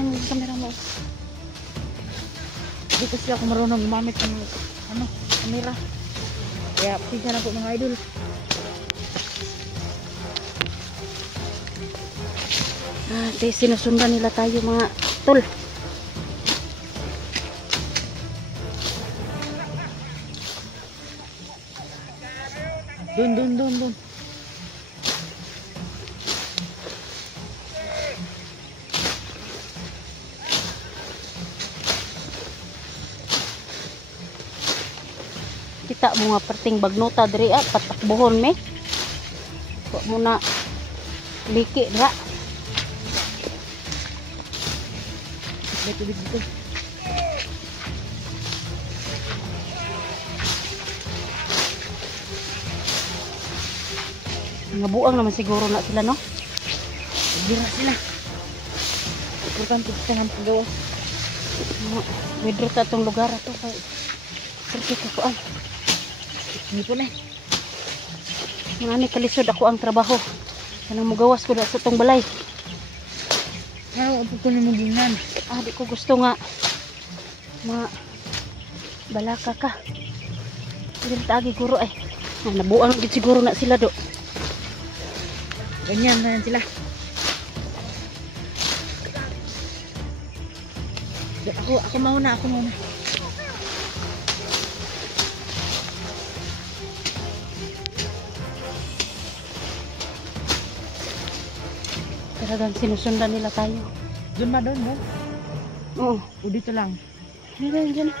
naman yung camera mo. Di kasi ako marunong gumamit ng camera. Kaya pisa na po mga idol. Sinusundan nila tayo mga tol. Dun. Kita mo nga perting bagnota diri patakbuhon me. Wa mo na liki ra. Dito. Nga buang naman siguro na sila, no? Bira sila. Importante sa ng paggawa. Medro ta tong lugar ato kay perti ka kuan. Hindi po na. Nga ni kalisod ako ang trabaho. Kanang mugawas ko na sa tong balay. Ano po ko na maginan? Di ko gusto nga balaka ka. Hindi tagi guro ay. Nabuang gid siguro na sila do. Ganyan na yan sila. Ako mauna. Talagang sinusundan nila tayo. Doon. Oo. O dito lang. Diyan.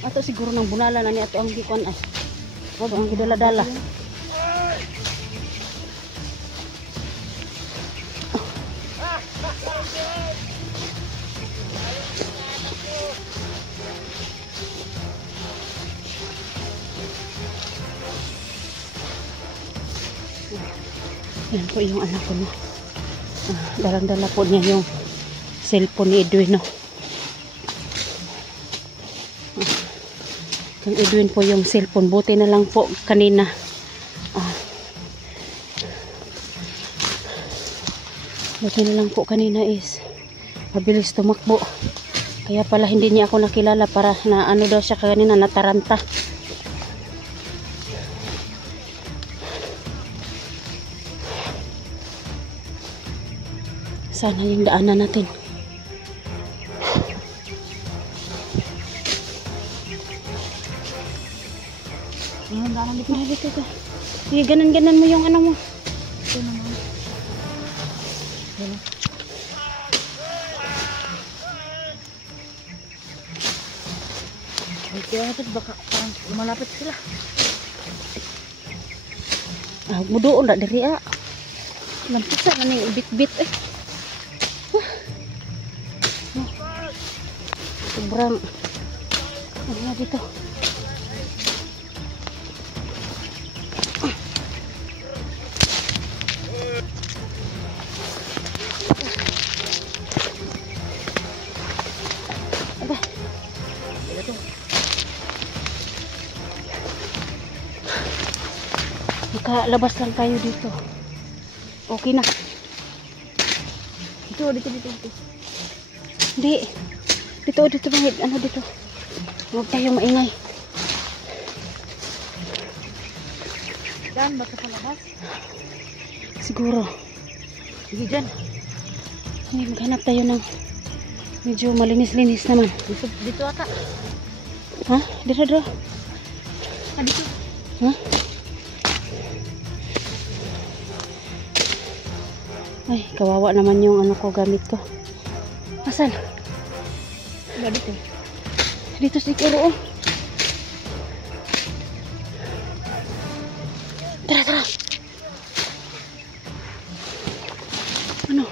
Ato siguro ng bunala na ni ato ang gikuan ay. Wag ang gidala-dala. Yan po yung anak ko, no. Dalang-dala po niya yung cellphone ni Edwin, no. Kang Edwin po yung cellphone. Buti na lang po kanina. Buti na lang po kanina is mabilis tumakbo. Kaya pala hindi niya ako nakilala para na ano daw siya kanina, nataranta. Sana yung daanan natin. Dito. Sige, ganan mo yung ano mo. Ito naman. Kaya natin baka parang lumalapit sila. Mudoon na diri Lampisa na ning bit-bit eh. Sobrang ano dito. Makalabas lang tayo dito. Okay na. Dito. Hindi. Dito bangit. Ano dito? Huwag tayong maingay. Dan, baka sa labas? Siguro. Sige dyan. Maghanap tayo ng medyo malinis-linis naman. Dito ata. Ha? Dito. Dito. Ha? Ay, kawawa naman yung ano ko, gamit ko. Asan? Dito. Dito siguro. Tara. Ano?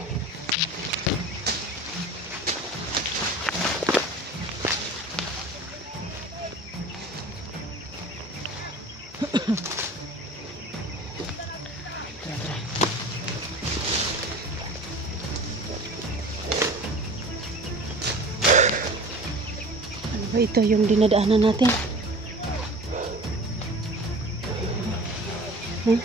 Ito yung dinadaanan natin. Huh?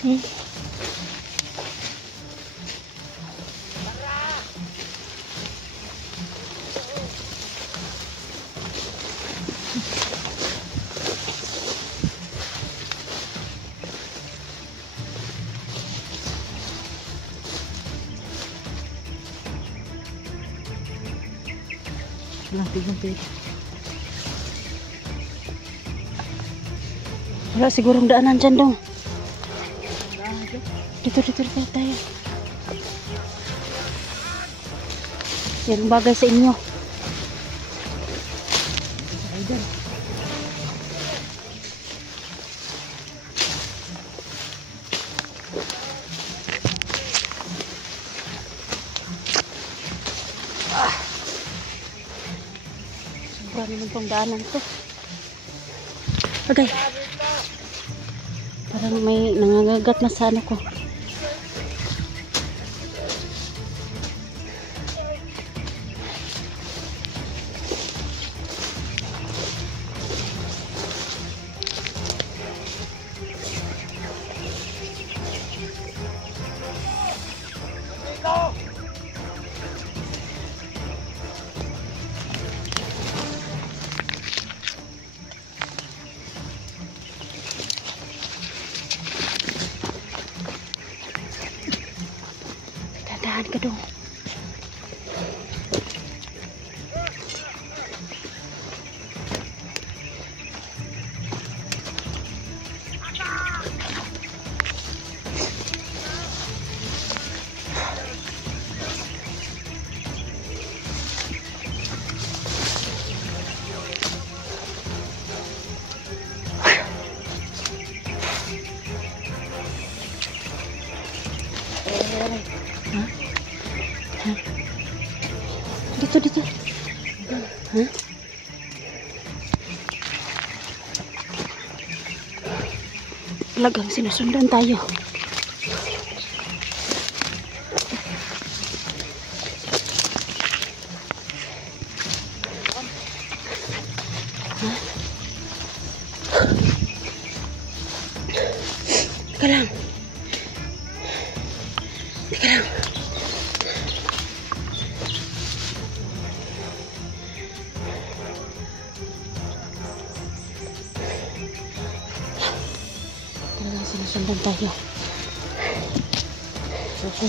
Hmm? Wala sigurong daanan dyan dong. Dito tayo. Yan bagay sa inyo. Sobra naman tong daanan to. Okay. Parang may nangangagat na sa ano ko. Dadaan ka dong. Dito. Hah? Talagang sinusundan tayo. Hah? Teka lang. Talagang sinusundan tayo. Okay.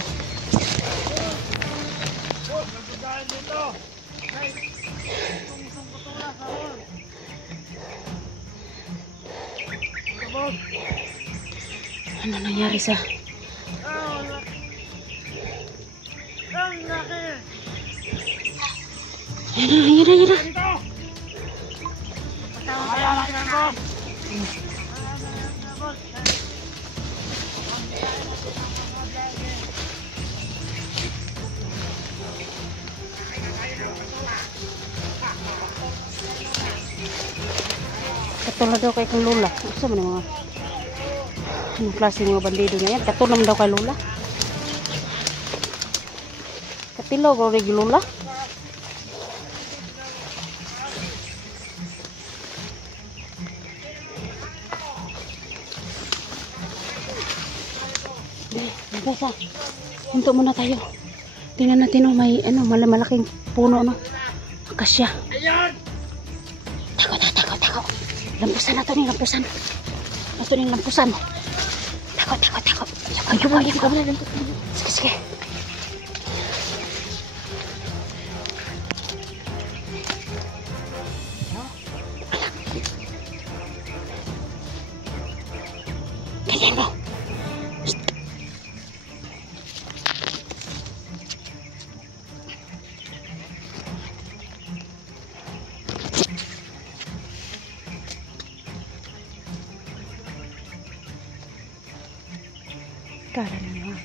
Ano nangyari sa... Ayan na. Katulad daw kay kang Lola. Asa man mga... Anong klase mga bandido na yan? Katulad daw kay Lola. Katilaw ko rin Lola. Besa, hinto muna tayo. Tingnan natin oh, may ano, malaking puno no. Akasya. Tako. Lampusan na to ni lampusan. Tako. Ayun. Sige. Ganyan mo. Karaniwan.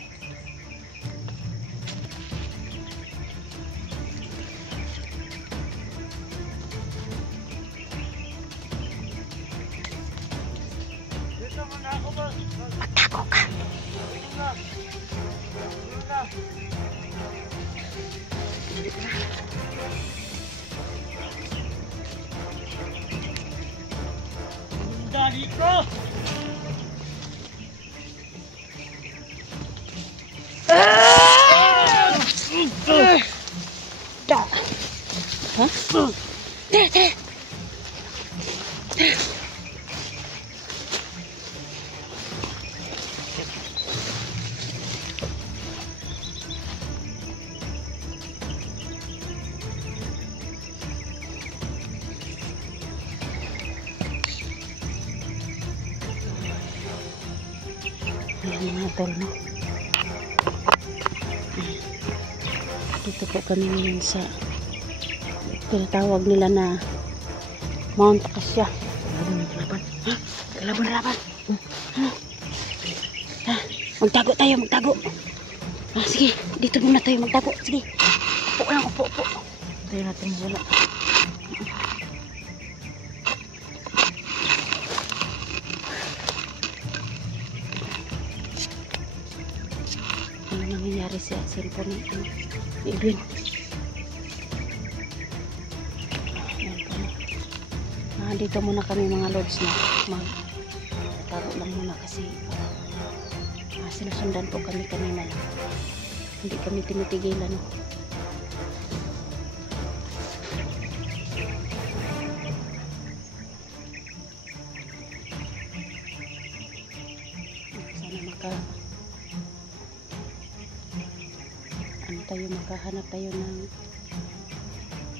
Da. Hah? Teh. Ayan mga tol, no? Dito po kami ngayon sa tinatawag nila na Mount Acacia. Kalaban. Ha? Kalaban. Ha? Magtago tayo. Sige, dito muna tayo magtago. Sige. Upo. Tayo natin wala. Ano nangyayari sa cellphone ni Edwin? Dito muna kami mga lords na magtaro lang muna kasi sinusundan po kami kanina lang. Hindi kami tinitigilan, no? Sana makahanap tayo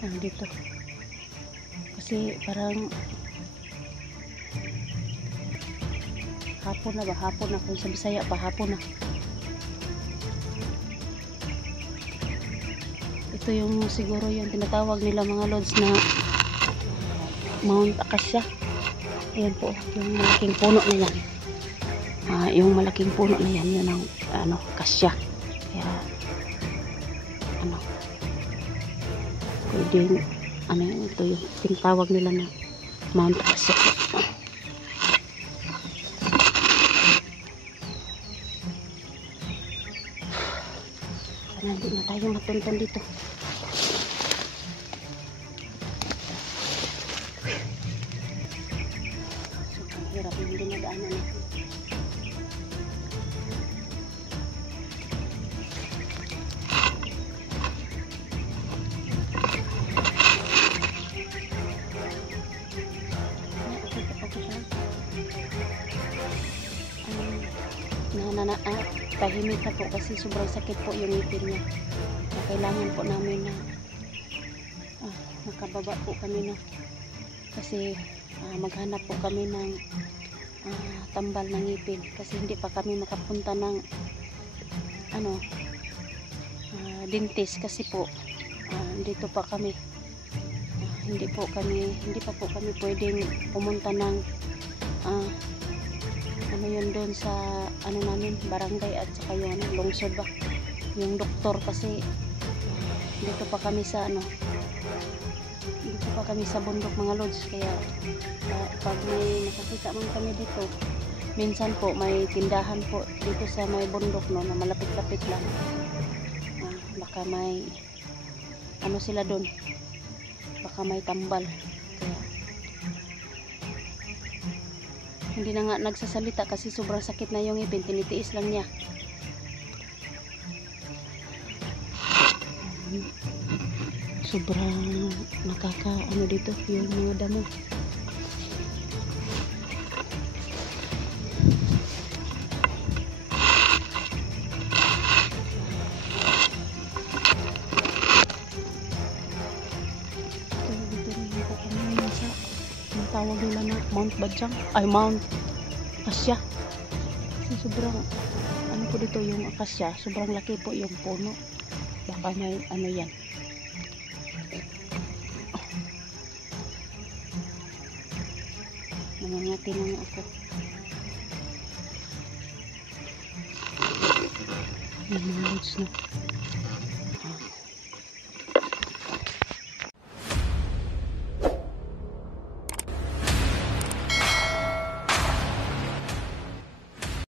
ng dito. Kasi parang hapon na kung sa Bisaya pa hapon na. Ito yung siguro yung tinatawag nila mga lords na Mount Acacia. Ayan po yung malaking puno na yan. Yung malaking puno na yan, yun ang Acacia. Kaya pwedeng ito yung tinatawag nila na Mount Acacia. Sana hindi na tayo matuntan dito. Sobrang hirap yung dinadaanan natin. Tahimik na po kasi sobrang sakit po yung ngipin niya. Kailangan po namin na makababa po kami na kasi maghanap po kami ng tambal ng ngipin kasi hindi pa kami makapunta ng dentist kasi po dito pa kami hindi pa po kami pwedeng pumunta ng yun doon sa namin barangay at saka yung lungsod ba yung doktor kasi dito pa kami sa bundok mga lords. Kaya pag may nakakita man kami dito minsan po may tindahan po dito sa may bundok na malapit-lapit lang, baka may sila doon, baka may tambal. Kaya hindi na nga nagsasalita kasi sobrang sakit na yung ngipin, tinitiis lang niya. Sobrang dito yung mga damo. Tawag nila na Mount Bajang, Mount Acacia. Kasi sobrang po dito yung Acacia, sobrang laki po yung puno. Baka may yan. Namangati na nga ako. Yung mga lods na.